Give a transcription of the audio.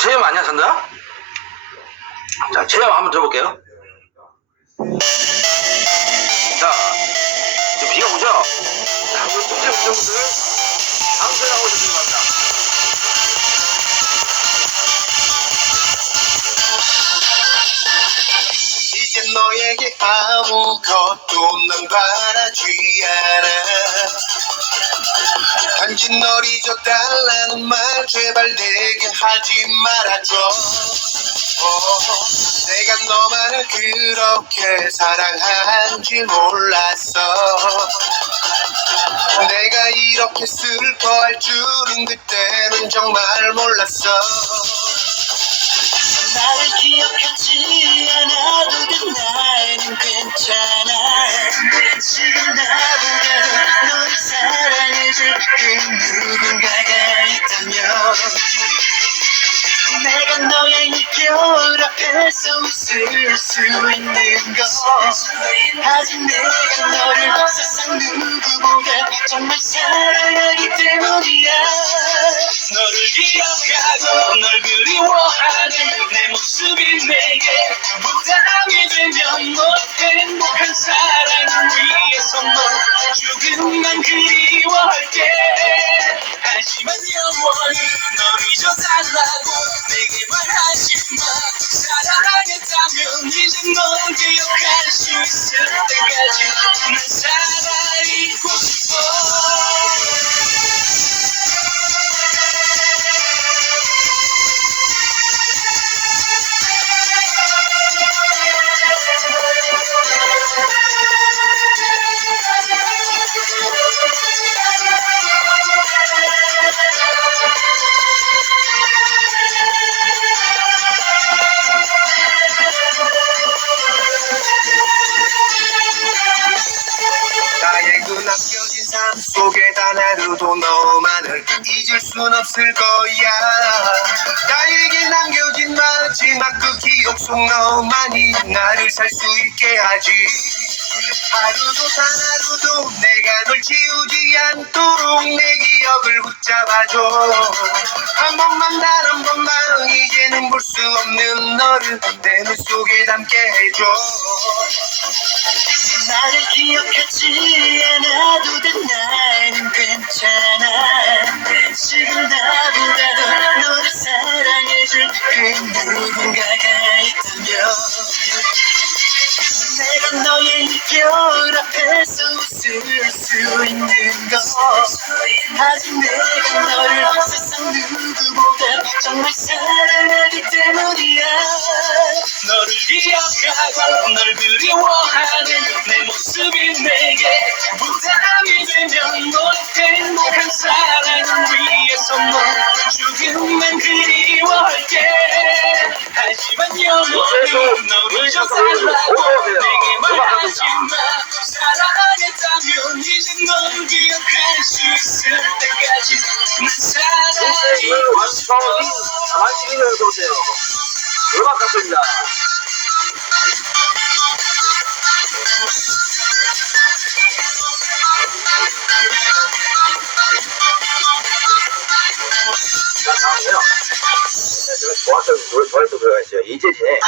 체험 아니야, 산다? 자, 체험 한번 들어볼게요. 자, 지금 비가 오죠? 자, 우리 동생 운전분들 방송에 나오셔서 바랍니다. 이제 너에게 아무것도 난 바라지 않아 단지 널 잊어달라는 말 제발 내게 하지 말아줘. 어, 내가 너만을 그렇게 사랑한지 몰랐어. 내가 이렇게 슬퍼할 줄은 그때는 정말 몰랐어. 나를 기억하지 않아도 돼 나는 괜찮아. 지금 사랑해줄 그 누군가가 있다면 내가 너의 이별 앞에서 웃을 수 있는 것. 아직 내가 너를 세상 누구보다 정말 사랑하기 때문이야. 너를 기억하고 조금만 그리워할게. 하지만 영원히 널 잊어달라고 내게 말하지마. 사랑했다면 이제 널 기억할 수 있을 때까지 난 살아 남겨진 삶 속에 단 하루도 너만을 잊을 순 없을 거야. 나에게 남겨진 마지막 그 기억 속 너만이 나를 살 수 있게 하지. 하루도 단 하루도 내가 널 지우지 않도록 내 기억을 붙잡아줘. 한 번만 단 한 번만 이제는 볼 수 없는 너를 내 눈 속에 담게 해줘 나를 기억하지 않아도 돼. 나는 괜찮아. 지금 나보다도 너를 사랑해줄 그 누군가가 있다면 내가 너의 이별 앞에서 웃을 수 있는 것. 아직 내가 너를 세상 누구보다 정말 사랑 하고 널 그리워하는 내 모습이 내게 부담이 되면 너 행복한 사랑을 위해서 너 조금만 그리워할게 하지만 영원히 널 잊어달라고 내게 말하지마 사랑했다면 이제 널 기억할 수 있을 때까지 난 살아있고 싶어 완식이면 어서오세요. 음악 같습니다. 자, 다음은요. 제가 좋았던, 노래 좋아했던 노래가 있어요. 이재진의